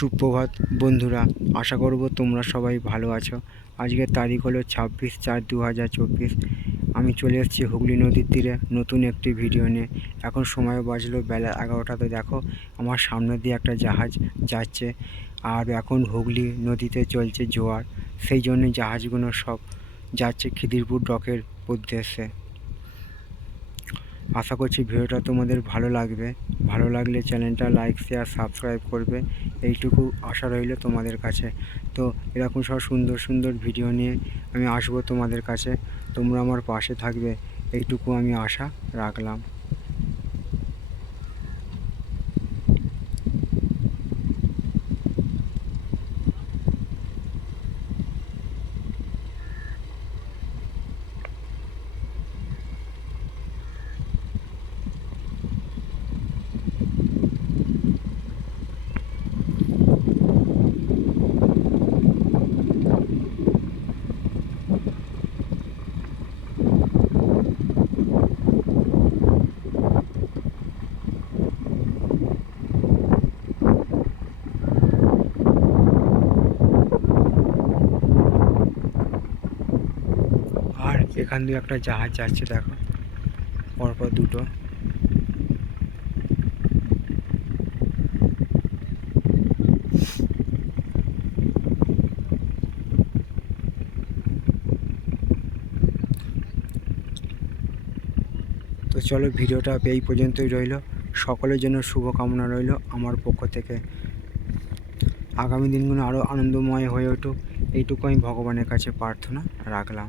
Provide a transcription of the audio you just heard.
সুপ্রভাত, বন্ধুরা, আশা করব তোমরা সবাই ভালো আছো। আজকের তারিখ হলো ছাব্বিশ চার দু হাজার চব্বিশ। আমি চলে এসেছি হুগলি নদীর তীরে নতুন একটি ভিডিও নিয়ে। এখন সময় বাজলো বেলা এগারোটাতে। দেখো, আমার সামনে দিয়ে একটা জাহাজ যাচ্ছে আর এখন হুগলি নদীতে চলছে জোয়ার। সেই জন্য জাহাজগুলো সব যাচ্ছে খিদিরপুর ডকের উদ্দেশ্যে। আশা করছি ভিডিওটা তোমাদের ভালো লাগবে। ভালো লাগলে চ্যানেলটা লাইক শেয়ার সাবস্ক্রাইব করবে। এইটুকু আশা রইল তোমাদের কাছে। তো এরকম সব সুন্দর সুন্দর ভিডিও নিয়ে আমি আসব তোমাদের কাছে। তোমরা আমার পাশে থাকবে। এইটুকু আমি আশা রাখলাম আর এখান দিয়ে একটা জাহাজ যাচ্ছে, দেখো। পরপর দুটো। তো চলো, ভিডিওটা এই পর্যন্তই রইল। সকলের জন্য শুভকামনা রইল আমার পক্ষ থেকে। আগামী দিনগুলো আরও আনন্দময় হয়ে উঠুক। এইটুকু আমি ভগবানের কাছে প্রার্থনা রাখলাম।